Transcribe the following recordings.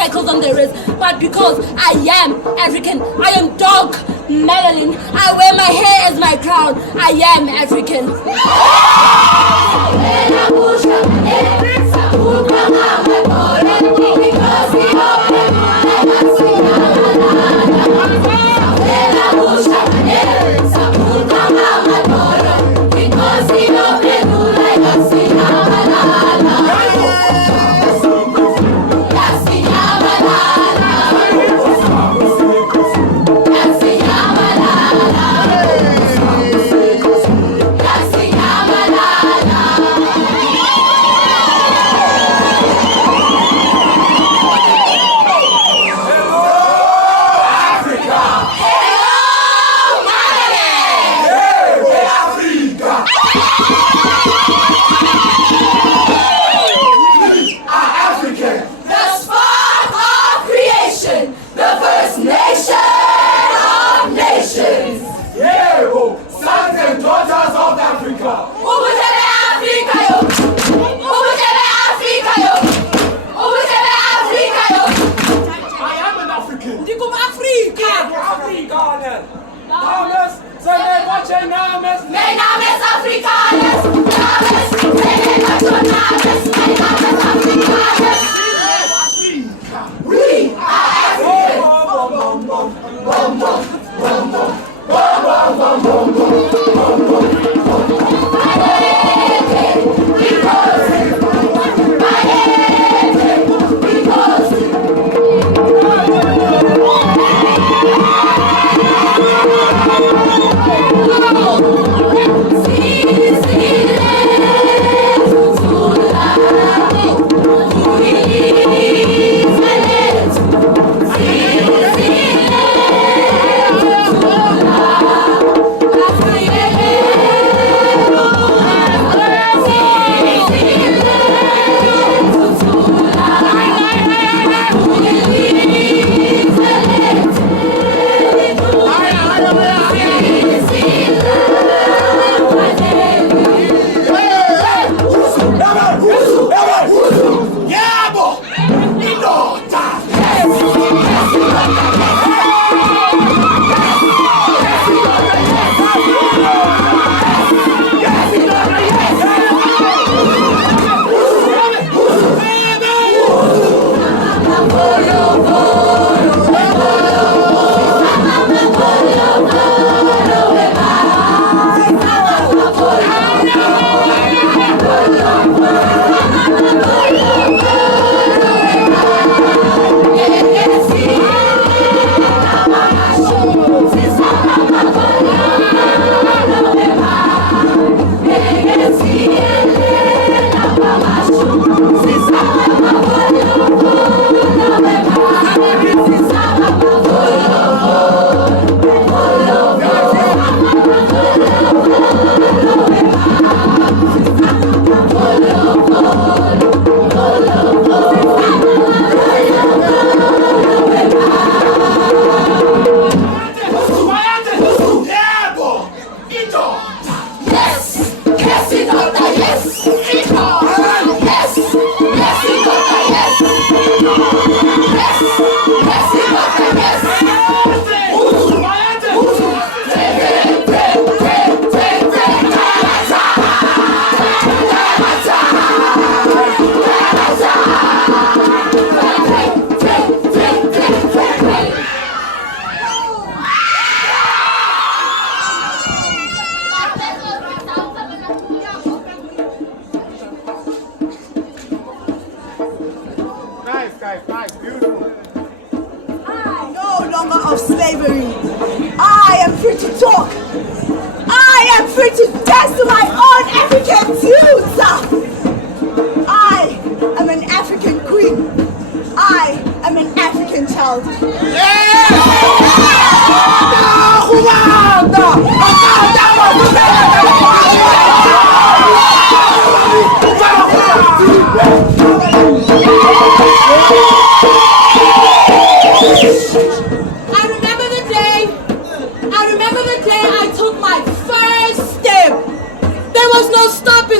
shackles on their wrists, but because I am African. I am dark, melanin. I wear my hair as my crown. I am African. Of slavery. I am free to talk. I am free to dance to my own African tunes. I am an African queen. I am an African child.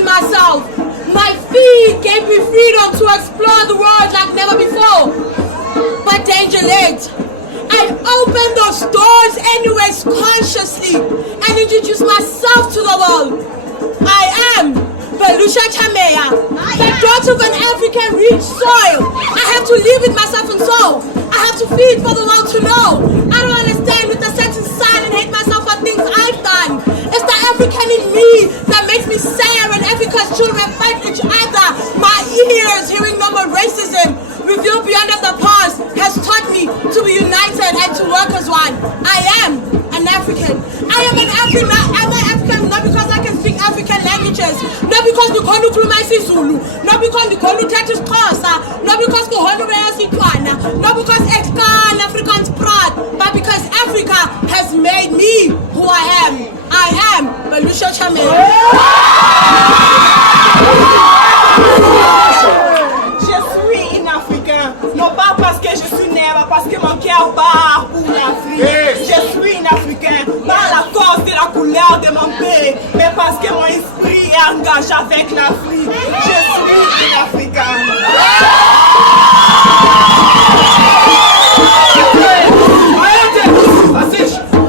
Myself. My feet gave me freedom to explore the world like never before. undulate. I open those doors anyways consciously and introduce myself to the world. I am Belusha Chamea, the daughter of an African rich soil. I have to live with myself and soul. I have to feed for the world to know. I don't understand with a certain side and hate myself for things I've done. It's the African in me that makes me sad when Africa's children fight each other. My ears hearing no more racism, revealed beyond of the past, has taught me to be united and to work as one. I am an African. I am an African not because I can speak African languages, not because the Konu Klumaisi Zulu, not because the Konu Texas Xhosa, not because the Konu Setswana, not because Excan Africans proud, but because Africa has made me who I am. I am Belusha Chamea. Je suis une Africain, non pas parce que je suis né, mais parce que mon cœur bat pour l'Afrique. Je suis une Africain, pas à la cause de la couleur de mon pays, mais parce que mon esprit est engagé avec l'Afrique. Je suis une Africain.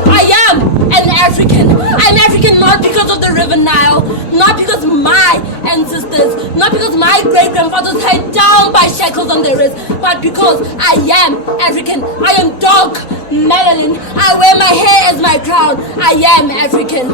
I am an African. I'm African not because of the River Nile, not because my ancestors, not because my great-grandfathers tied down by shackles on their wrists, but because I am African. I am dark, melanin. I wear my hair as my crown. I am African.